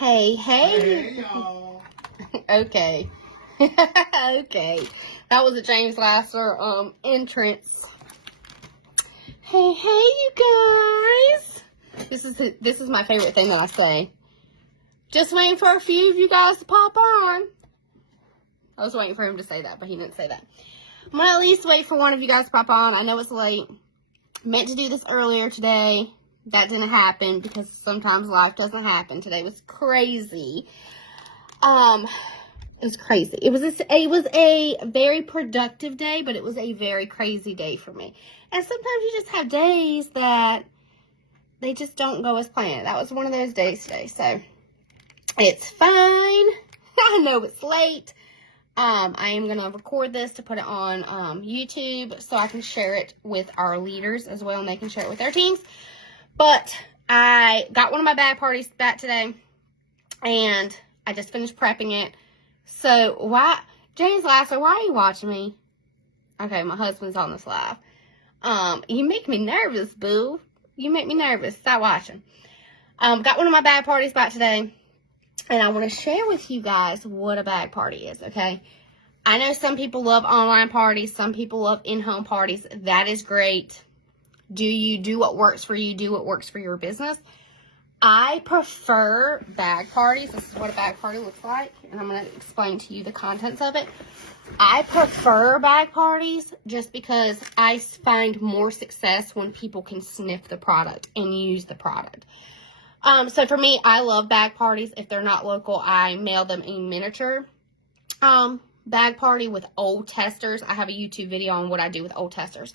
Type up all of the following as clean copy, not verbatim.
Hey. Hey, y'all. Okay. Okay. That was a James Lasser entrance. Hey, you guys. This is my favorite thing that I say. Just waiting for a few of you guys to pop on. I was waiting for him to say that, but he didn't say that. I'm going to at least wait for one of you guys to pop on. I know it's late. Meant to do this earlier today. That didn't happen because sometimes life doesn't happen. Today was crazy. It was crazy. It was a very productive day, but it was a very crazy day for me. And sometimes you just have days that they just don't go as planned. That was one of those days today. So it's fine. I know it's late. I am going to record this to put it on YouTube so I can share it with our leaders as well, and they can share it with their teams. But I got one of my bag parties back today, and I just finished prepping it. So, James Lasser, why are you watching me? Okay, my husband's on this live. You make me nervous, boo. You make me nervous. Stop watching. Got one of my bag parties back today, and I want to share with you guys what a bag party is, okay? I know some people love online parties. Some people love in-home parties. That is great. Do what works for you. Do what works for your business. I prefer bag parties. This is what a bag party looks like, and I'm going to explain to you the contents of it. I prefer bag parties just because I find more success when people can sniff the product and use the product. So for me, I love bag parties. If they're not local, I mail them a miniature bag party with old testers. I have a YouTube video on what I do with old testers.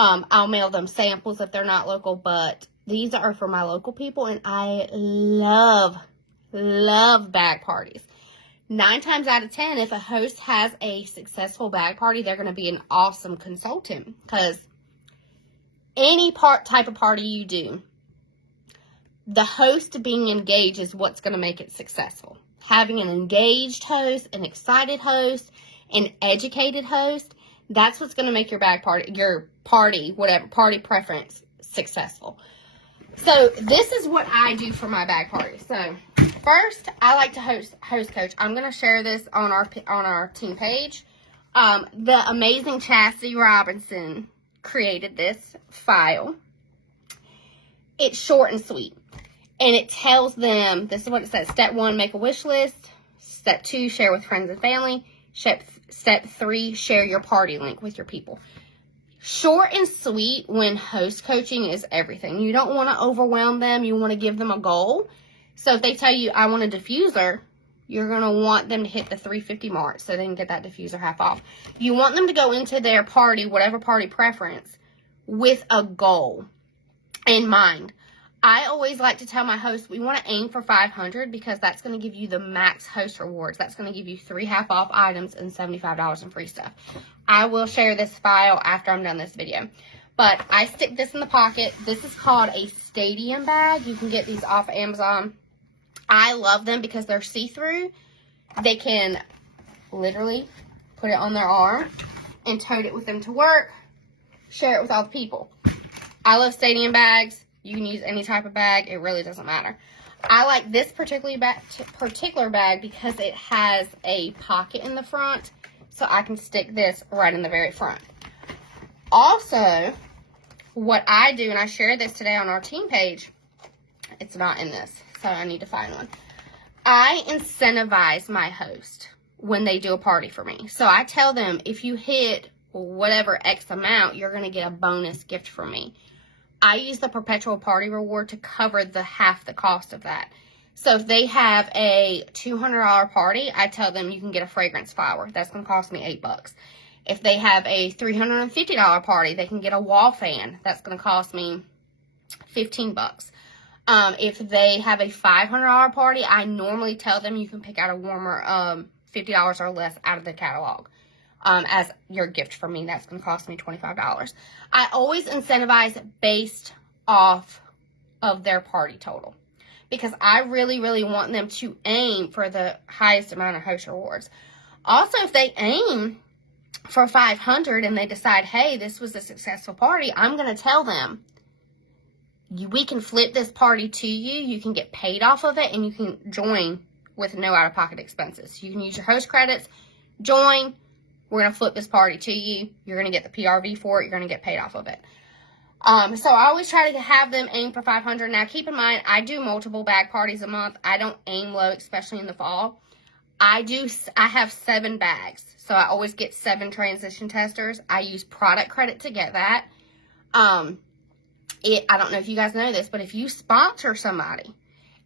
I'll mail them samples if they're not local, but these are for my local people, and I love bag parties. 9 times out of 10, if a host has a successful bag party, they're going to be an awesome consultant, because any type of party you do, the host being engaged is what's going to make it successful. Having an engaged host, an excited host, an educated host, that's what's going to make your bag party, whatever party preference, successful. So this is what I do for my bag party. So first, I like to host coach. I'm going to share this on our team page. The amazing Chastity Robinson created this file. It's short and sweet, and it tells them, this is what it says: step 1, make a wish list. Step 2, share with friends and family. Step 3, share your party link with your people. Short and sweet when host coaching is everything. You don't want to overwhelm them. You want to give them a goal. So if they tell you, I want a diffuser, you're going to want them to hit the $350 mark so they can get that diffuser half off. You want them to go into their party, whatever party preference, with a goal in mind. I always like to tell my hosts, we want to aim for 500 because that's going to give you the max host rewards. That's going to give you 3 half off items and $75 in free stuff. I will share this file after I'm done this video. But I stick this in the pocket. This is called a stadium bag. You can get these off Amazon. I love them because they're see-through. They can literally put it on their arm and tote it with them to work. Share it with all the people. I love stadium bags. You can use any type of bag. It really doesn't matter. I like this particular bag because it has a pocket in the front, so I can stick this right in the very front. Also, what I do, and I shared this today on our team page, it's not in this, so I need to find one. I incentivize my host when they do a party for me. So I tell them, if you hit whatever X amount, you're going to get a bonus gift from me. I use the perpetual party reward to cover half the cost of that. So if they have a $200 party, I tell them you can get a fragrance flower. That's going to cost me $8. If they have a $350 party, they can get a wall fan. That's going to cost me $15. If they have a $500 party, I normally tell them you can pick out a warmer $50 or less out of the catalog. As your gift from me. That's going to cost me $25. I always incentivize based off of their party total, because I really, really want them to aim for the highest amount of host rewards. Also, if they aim for 500 and they decide, hey, this was a successful party, I'm going to tell them, we can flip this party to you. You can get paid off of it, and you can join with no out-of-pocket expenses. You can use your host credits, join. We're going to flip this party to you. You're going to get the PRV for it. You're going to get paid off of it. So I always try to have them aim for 500. Now, keep in mind, I do multiple bag parties a month. I don't aim low, especially in the fall. I have 7 bags. So I always get 7 transition testers. I use product credit to get that. I don't know if you guys know this, but if you sponsor somebody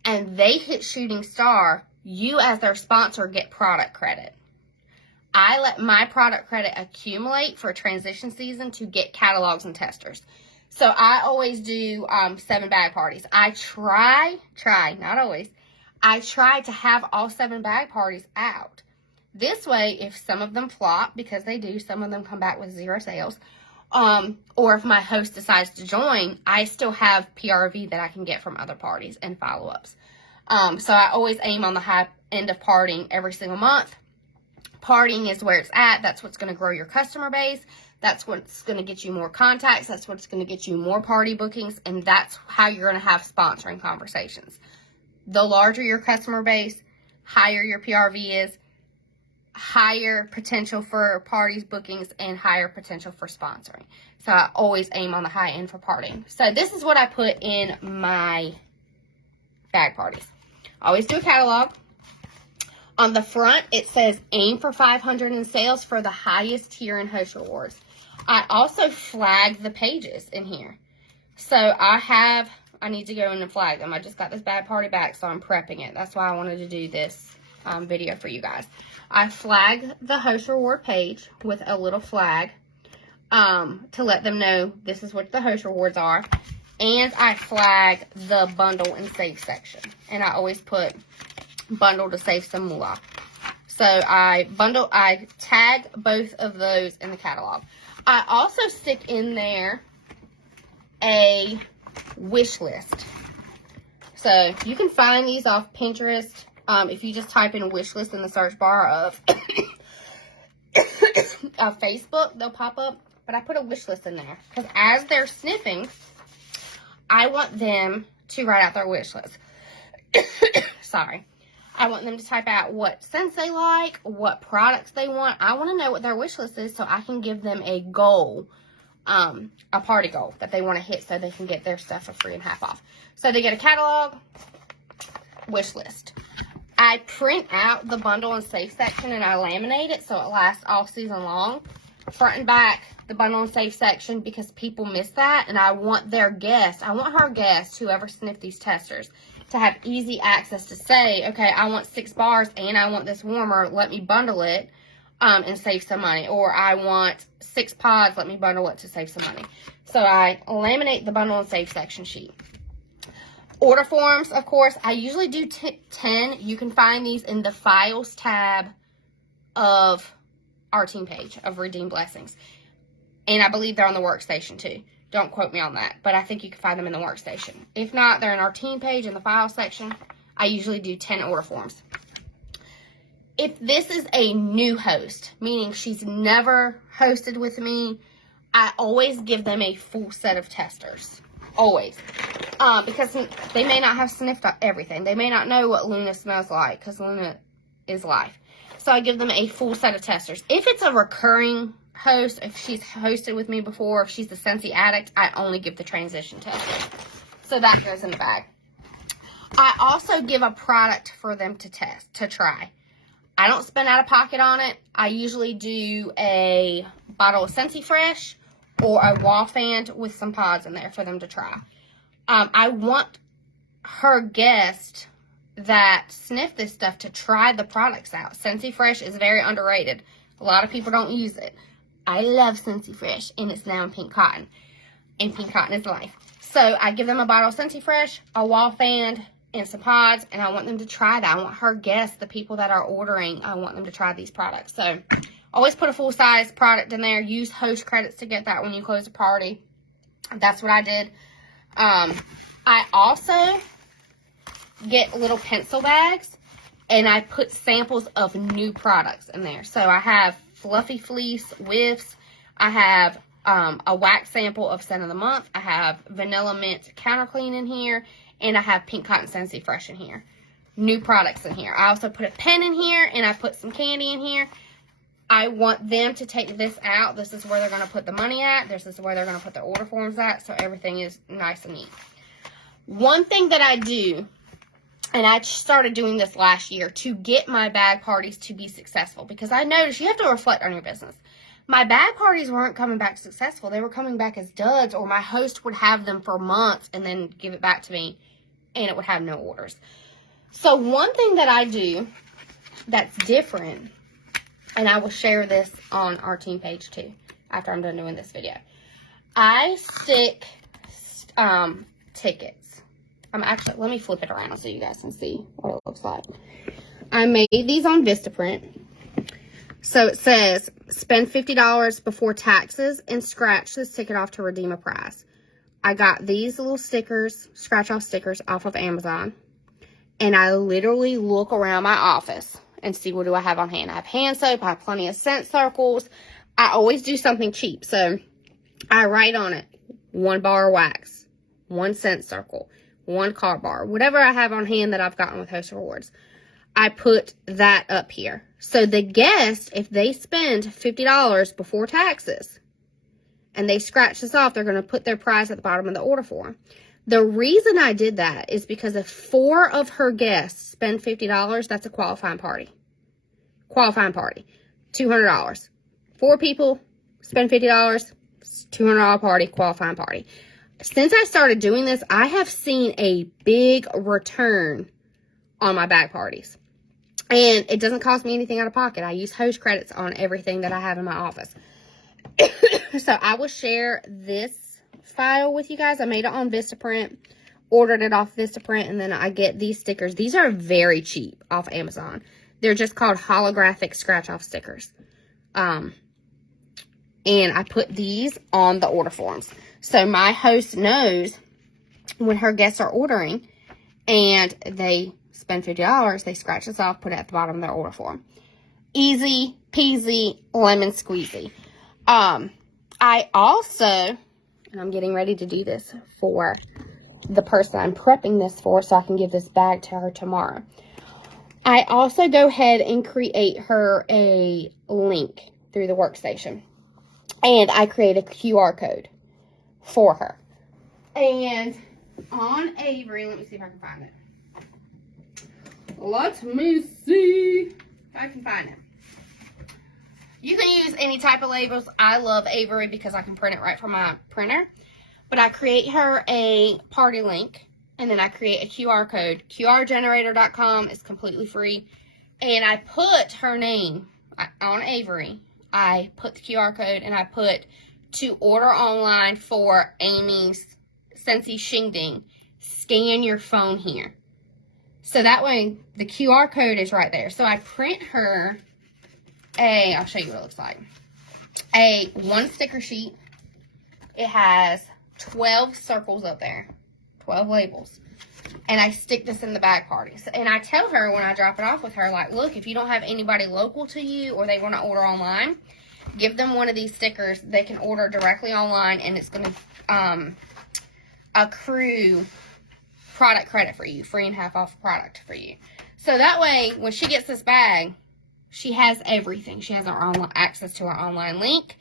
and they hit shooting star, you as their sponsor get product credit. I let my product credit accumulate for transition season to get catalogs and testers. So I always do 7 bag parties. I try, not always, I try to have all 7 bag parties out. This way, if some of them flop, because they do, some of them come back with 0 sales, or if my host decides to join, I still have PRV that I can get from other parties and follow-ups. So I always aim on the high end of partying every single month. Partying is where it's at. That's what's going to grow your customer base. That's what's going to get you more contacts. That's what's going to get you more party bookings. And that's how you're going to have sponsoring conversations. The larger your customer base, higher your PRV is, higher potential for parties, bookings, and higher potential for sponsoring. So I always aim on the high end for partying. So this is what I put in my bag parties. I always do a catalog. On the front, it says aim for 500 in sales for the highest tier in host rewards. I also flag the pages in here. So I need to go in and flag them. I just got this bag party back, so I'm prepping it. That's why I wanted to do this video for you guys. I flag the host reward page with a little flag to let them know this is what the host rewards are. And I flag the bundle and save section. And I always put bundle to save some moolah. So I tag both of those in the catalog. I also stick in there a wish list. So you can find these off Pinterest. If you just type in wish list in the search bar of Facebook, they'll pop up. But I put a wish list in there because as they're sniffing, I want them to write out their wish list. Sorry. I want them to type out what scents they like, what products they want. I want to know what their wish list is so I can give them a goal, a party goal that they want to hit so they can get their stuff for free and half off. So they get a catalog, wish list. I print out the bundle and save section and I laminate it so it lasts all season long. Front and back, the bundle and save section, because people miss that. And I want their guests, her guests, whoever sniffed these testers, to have easy access to say, okay, I want 6 bars and I want this warmer. Let me bundle it and save some money. Or I want 6 pods. Let me bundle it to save some money. So I laminate the bundle and save section sheet. Order forms, of course, I usually do 10. You can find these in the files tab of our team page of Redeem Blessings. And I believe they're on the workstation too. Don't quote me on that, but I think you can find them in the workstation. If not, they're in our team page in the file section. I usually do 10 order forms. If this is a new host, meaning she's never hosted with me, I always give them a full set of testers. Always. Because they may not have sniffed everything. They may not know what Luna smells like, because Luna is life. So I give them a full set of testers. If it's a recurring host, if she's hosted with me before, if she's the Scentsy addict, I only give the transition tester. So that goes in the bag. I also give a product for them to test, to try. I don't spend out of pocket on it. I usually do a bottle of Scentsy Fresh or a wall fan with some pods in there for them to try. I want her guest that sniff this stuff to try the products out. Scentsy Fresh is very underrated. A lot of people don't use it. I love Scentsy Fresh, and it's now in pink cotton. And pink cotton is life. So I give them a bottle of Scentsy Fresh, a wall fan, and some pods, and I want them to try that. I want her guests, the people that are ordering, I want them to try these products. So always put a full-size product in there. Use host credits to get that when you close a party. That's what I did. I also get little pencil bags, and I put samples of new products in there. So I have Fluffy Fleece whiffs. I have a wax sample of Scent of the Month. I have Vanilla Mint Counter Clean in here. And I have Pink Cotton Scentsy Fresh in here. New products in here. I also put a pen in here. And I put some candy in here. I want them to take this out. This is where they're going to put the money at. This is where they're going to put the order forms at. So everything is nice and neat. One thing that I do, and I started doing this last year to get my bag parties to be successful. Because I noticed you have to reflect on your business. My bag parties weren't coming back successful. They were coming back as duds, or my host would have them for months and then give it back to me, and it would have no orders. So one thing that I do that's different, and I will share this on our team page too after I'm done doing this video. I stick tickets. Let me flip it around so you guys can see what it looks like. I made these on Vistaprint. So it says, spend $50 before taxes and scratch this ticket off to redeem a prize. I got these little stickers, scratch-off stickers off of Amazon. And I literally look around my office and see what do I have on hand. I have hand soap. I have plenty of scent circles. I always do something cheap. So I write on it 1 bar of wax, 1 scent circle, 1 car bar, whatever I have on hand that I've gotten with Host Rewards. I put that up here. So the guest, if they spend $50 before taxes and they scratch this off, they're going to put their price at the bottom of the order form. The reason I did that is because if 4 of her guests spend $50, that's a qualifying party. Qualifying party. $200. 4 people spend $50, $200 party, qualifying party. Since I started doing this, I have seen a big return on my bag parties. And it doesn't cost me anything out of pocket. I use host credits on everything that I have in my office. So I will share this file with you guys. I made it on Vistaprint, ordered it off Vistaprint, and then I get these stickers. These are very cheap off Amazon. They're just called holographic scratch-off stickers. And I put these on the order forms. So my host knows when her guests are ordering and they spend $50, they scratch this off, put it at the bottom of their order form. Easy peasy, lemon squeezy. I also, and I'm getting ready to do this for the person I'm prepping this for so I can give this bag to her tomorrow. I also go ahead and create her a link through the workstation. And I create a QR code for her. And on Avery, let me see if I can find it. Let me see if I can find it. You can use any type of labels. I love Avery because I can print it right from my printer. But I create her a party link. And then I create a QR code. QRgenerator.com is completely free. And I put her name on Avery. I put the QR code and I put to order online for Amy's Scentsy Shingding. Scan your phone here. So that way the QR code is right there. So I print her I'll show you what it looks like. A 1 sticker sheet. It has 12 circles up there. 12 labels. And I stick this in the bag parties. And I tell her when I drop it off with her, like, look, if you don't have anybody local to you or they want to order online, give them one of these stickers. They can order directly online and it's going to accrue product credit for you. Free and half off product for you. So that way, when she gets this bag, she has everything. She has access to her online link.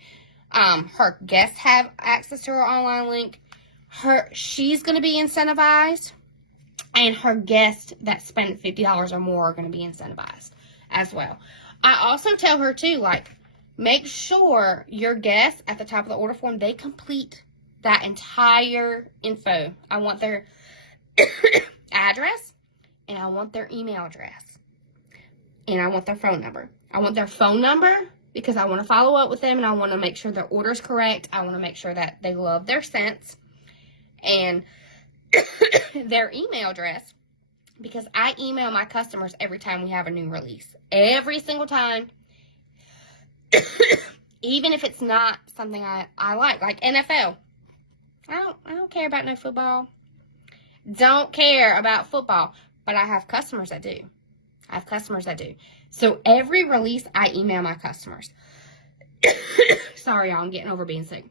Her guests have access to her online link. She's going to be incentivized. And her guests that spend $50 or more are going to be incentivized as well. I also tell her too, like, make sure your guests at the top of the order form, they complete that entire info. I want their address and I want their email address. And I want their phone number. I want their phone number because I want to follow up with them and I want to make sure their order is correct. I want to make sure that they love their scents. And their email address, because I email my customers every time we have a new release. Every single time. Even if it's not something I like NFL. I don't care about no football. Don't care about football. But I have customers that do. So every release, I email my customers. Sorry, y'all, I'm getting over being sick.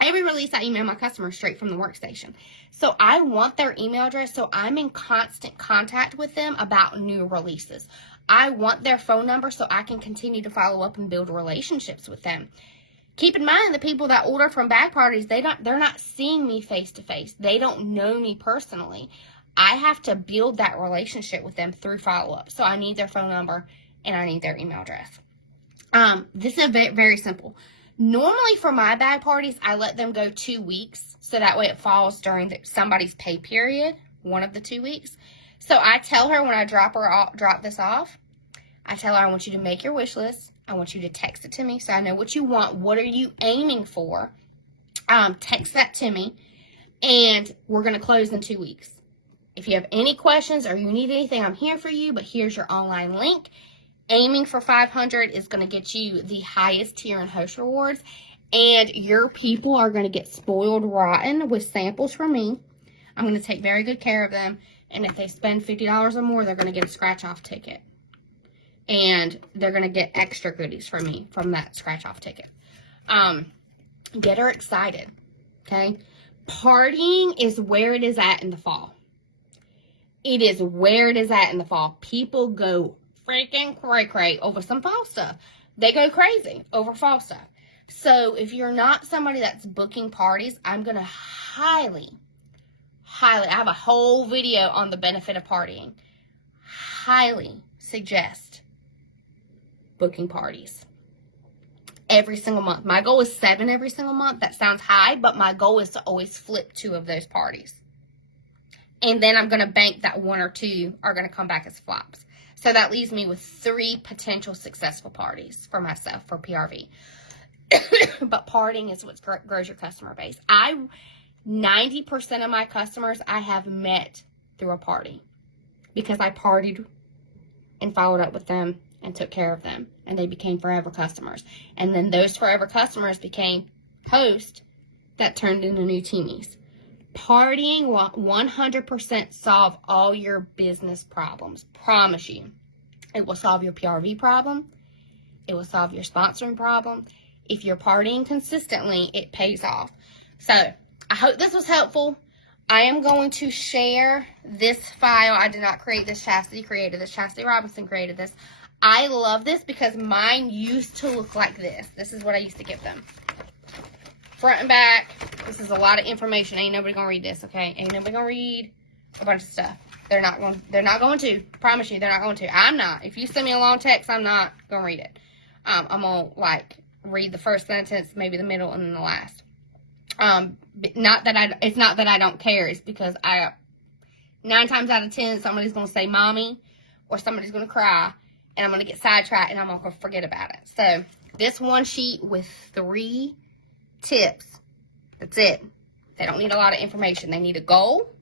every release I email my customers straight from the workstation. So I want their email address so I'm in constant contact with them about new releases. I want their phone number so I can continue to follow up and build relationships with them. Keep in mind, the people that order from bag parties, they're not seeing me face to face. They don't know me personally. I have to build that relationship with them through follow up. So I need their phone number and I need their email address. This is very, very simple. Normally for my bag parties, I let them go 2 weeks. So that way it falls during somebody's pay period, one of the 2 weeks. So I tell her when I drop this off, I tell her I want you to make your wish list. I want you to text it to me so I know what you want. What are you aiming for? Text that to me. And we're going to close in 2 weeks. If you have any questions or you need anything, I'm here for you. But here's your online link. Aiming for 500 is going to get you the highest tier in host rewards. And your people are going to get spoiled rotten with samples from me. I'm going to take very good care of them. And if they spend $50 or more, they're going to get a scratch-off ticket. And they're going to get extra goodies from me from that scratch-off ticket. Get her excited, okay? Partying is where it is at in the fall. It is where it is at in the fall. People go freaking cray-cray over some fall stuff. They go crazy over fall stuff. So if you're not somebody that's booking parties, I'm going to highly, I have a whole video on the benefit of partying. Highly suggest booking parties every single month. My goal is 7 every single month. That sounds high, but my goal is to always flip 2 of those parties. And then I'm going to bank that 1 or 2 are going to come back as flops. So that leaves me with 3 potential successful parties for myself for PRV. But partying is what grows your customer base. 90% of my customers I have met through a party because I partied and followed up with them and took care of them, and they became forever customers. And then those forever customers became hosts that turned into new teamies. Partying will 100% solve all your business problems. Promise you. It will solve your PRV problem. It will solve your sponsoring problem. If you're partying consistently, it pays off. So I hope this was helpful. I am going to share this file. I did not create this. Chastity created this. Chastity Robinson created this. I love this because mine used to look like this. This is what I used to give them. Front and back. This is a lot of information. Ain't nobody gonna read this, okay? Ain't nobody gonna read a bunch of stuff. They're not going to. Promise you, they're not going to. I'm not. If you send me a long text, I'm not gonna read it. I'm gonna read the first sentence, maybe the middle, and then the last. It's not that I don't care. It's because 9 times out of 10, somebody's gonna say mommy, or somebody's gonna cry, and I'm gonna get sidetracked, and I'm gonna forget about it. So this one sheet with 3 tips. That's it. They don't need a lot of information. They need a goal,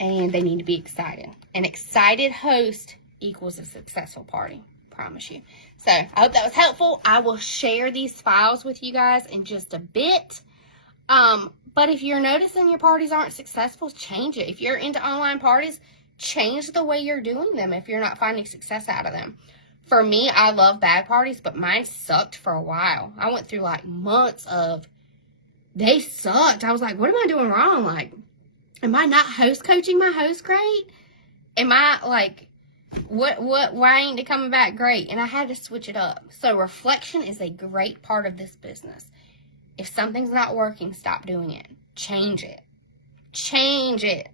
and they need to be excited. An excited host equals a successful party. Promise you. So I hope that was helpful. I will share these files with you guys in just a bit. But if you're noticing your parties aren't successful, change it. If you're into online parties, change the way you're doing them if you're not finding success out of them. For me, I love bag parties, but mine sucked for a while. I went through months of, they sucked. I was like, what am I doing wrong? Am I not host coaching my host great? Am I why ain't it coming back great? And I had to switch it up. So reflection is a great part of this business. If something's not working, stop doing it. Change it. Change it.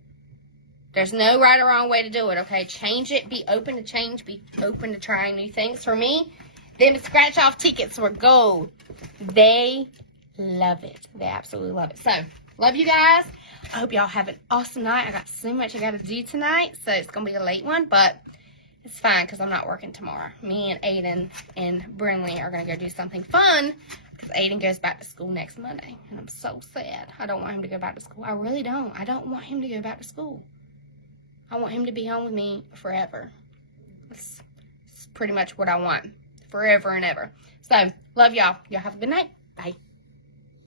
There's no right or wrong way to do it, okay? Change it. Be open to change. Be open to trying new things. For me, them scratch-off tickets were gold. They love it. They absolutely love it. So, love you guys. I hope y'all have an awesome night. I got so much I got to do tonight, so it's going to be a late one, but it's fine because I'm not working tomorrow. Me and Aiden and Brinley are going to go do something fun because Aiden goes back to school next Monday, and I'm so sad. I don't want him to go back to school. I really don't. I don't want him to go back to school. I want him to be home with me forever. That's pretty much what I want. Forever and ever. So, love y'all. Y'all have a good night. Bye.